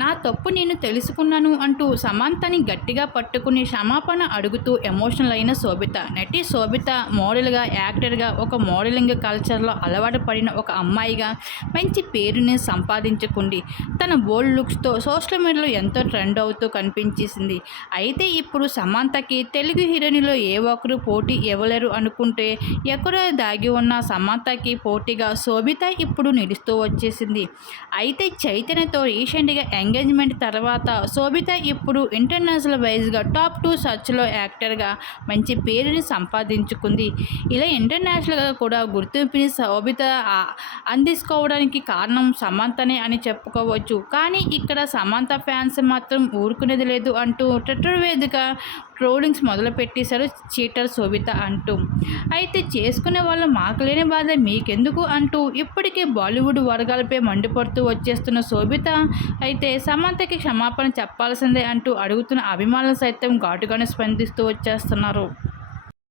నా తప్పు నేను తెలుసుకున్నాను అంటూ సమంతని గట్టిగా పట్టుకుని క్షమాపణ అడుగుతూ ఎమోషనల్ అయిన శోభిత. నటి శోభిత మోడల్గా యాక్టర్గా ఒక మోడలింగ్ కల్చర్లో అలవాటు పడిన ఒక అమ్మాయిగా మంచి పేరుని సంపాదించుకుంది. తన బోల్డ్ లుక్స్తో సోషల్ మీడియాలో ఎంతో ట్రెండ్ అవుతూ కనిపించేసింది. అయితే ఇప్పుడు సమంతకి తెలుగు హీరోయిన్లో ఏ ఒక్కరు పోటీ ఇవ్వలేరు అనుకుంటే ఎక్కడో దాగి ఉన్న సమంతకి పోటీగా శోభిత ఇప్పుడు నిలుస్తూ వచ్చేసింది. అయితే చైతన్యతో రీసెంట్గా ఎంగేజ్మెంట్ తర్వాత శోభిత ఇప్పుడు ఇంటర్నేషనల్ వైజ్గా టాప్ టూ సర్చ్లో యాక్టర్గా మంచి పేరుని సంపాదించుకుంది. ఇలా ఇంటర్నేషనల్గా కూడా గుర్తింపుని శోభిత అందించుకోవడానికి కారణం సమంతనే అని చెప్పుకోవచ్చు. కానీ ఇక్కడ సమంత ఫ్యాన్స్ మాత్రం ఊరుకునేది లేదు అంటూ ట్విట్టర్ వేదిక ట్రోలింగ్స్ మొదలుపెట్టేశారు చీటర్ శోభిత అంటూ. అయితే చేసుకునే వాళ్ళు మాకు లేని బాధ మీకెందుకు అంటూ ఇప్పటికే బాలీవుడ్ వర్గాలపై మండిపడుతూ వచ్చేస్తున్న శోభిత అయితే సమంతకి క్షమాపణ చెప్పాల్సిందే అంటూ అడుగుతున్న అభిమానులు సైతం ఘాటుగానే స్పందిస్తూ వచ్చేస్తున్నారు.